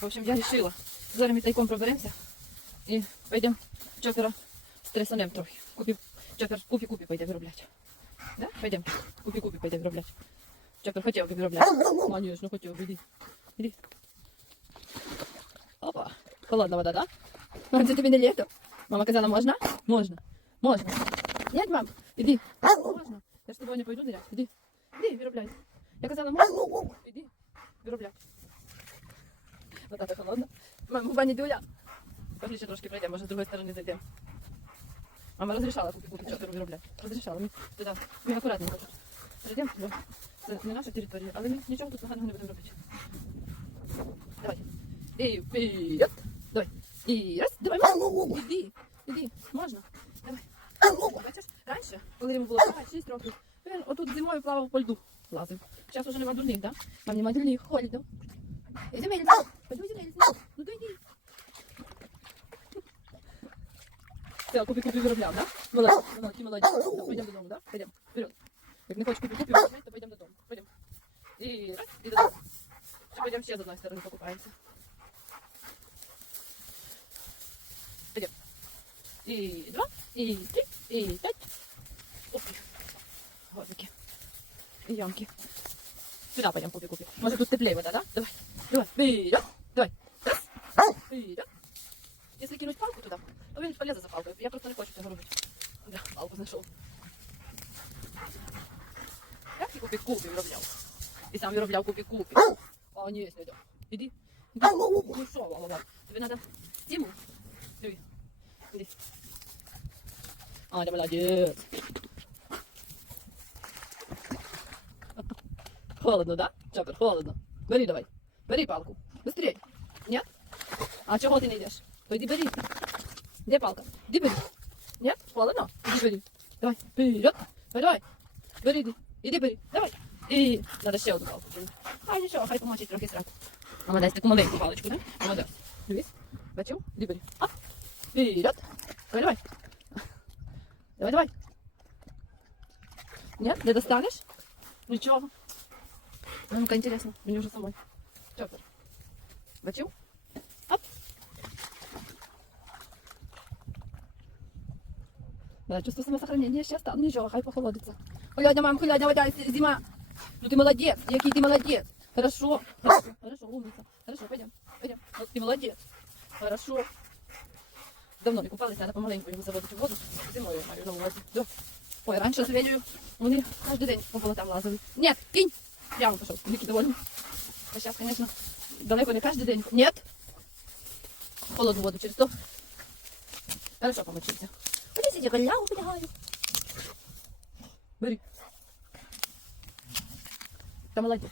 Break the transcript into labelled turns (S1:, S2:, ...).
S1: В общем, я решила. Зараз ми тайком проберемося і пойдемо чопера стресанем трохи. Купі, чопер купі-купі пойде виробляти. Да? Пойдемо. Купі-купі пойде виробляти. Чопер хотів би виробляти. Конечно, хотів, іди. Іди. Опа. Холодна вода, да? Мам, це тобі не літо? Мама казала, можна? Можна. Можна. Ні, мам, іди. Можна. Я ж з тобою не пойду нырять. Іди. Іди, виробляй. Я казала, можна? Іди, виробляй. Вода так холодна. Мам, в бані дуля. Пошли ще трошки пройдемо, може з другої сторони зайдемо. Мама розрішала купи купи чотири виробляти. Розрішала. Ми туди, ми акуратненько тут. Пройдемо, бо це не наша територія, але ми нічого тут поганого не будемо робити. Давай. І вперед. Давай. І раз, давай. мам. Іди, іди, можна. Давай. Бачиш, раніше, коли йому було 5-6 років, він отут зимою плавав по льду, лазив. Зараз уже нема дурних, да? Там нема дурних, холодно. Іди мельниця, пойди мельниця. Ну то йди. Все, купи купи виробляв, да? Молодець, молодець, молодець. Так, Пойдемо додому, да? Пойдемо, вперед. Як не хочеш купи купи виробляти, то пойдемо додому. Пойдемо. І раз, і додому. Чи пойдемо ще з одної сторони покупаємося. Пойдемо. І два, і три, і п'ять. Ух ти. Годники. І ямки. Сюда пойдем купи купи. Може тут теплее вода, да? Давай. Давай. Вперед. Давай. Раз. Вперед. Если кинуть палку туда, то він полезе за палкою. Я просто не хочу цього робити. Да, палку знайшов. Як ти купи купи виробляв? І сам виробляв купи купи. А, ні, не йде. Іди. Іди. Ну що, голова? Тобі треба стимул. Диви. Іди. Аня, молодець. Холодно, да? Чопер, холодно. Бери давай. Бери палку. Быстрее. Нет? А чого ти не йдеш? То йди бери. Де палка? Іди бери. Нет? Холодно? Іди бери. Давай. Вперед. Давай, давай. Бери, іди. Іди бери. Давай. І надо ще одну палку. кинути. А нічого, хай помочить трохи сраку. Мама дасть таку маленьку паличку, да? Молодець. Дивись. Бачив? Іди бери. А. Вперед. Давай, давай. Давай, давай. Нет? Не достанеш? Нічого. Ну-ка, интересно. Мне уже самой. Чопер. Бачив? Оп. Да, чувство самосохранения сейчас там ничего, хай похолодится. Холодно, мам, холодно, вода, зима. Ну ты молодец, який ты молодец. Хорошо, хорошо, хорошо, умница. Хорошо, пойдем, пойдем. Вот ты молодец. Хорошо. Давно не купалась, надо помаленьку його заводити воду. Зимою я маю на увазі. Да. Ой, раніше з Велею вони кожен день по болотам лазили. Нет, кинь! Я вам пошел, Вики довольны. А сейчас, конечно, далеко не каждый день. Нет. Холодную воду через то. Хорошо помочился. Вот я себе голяву полягаю. Бери. Та молодец.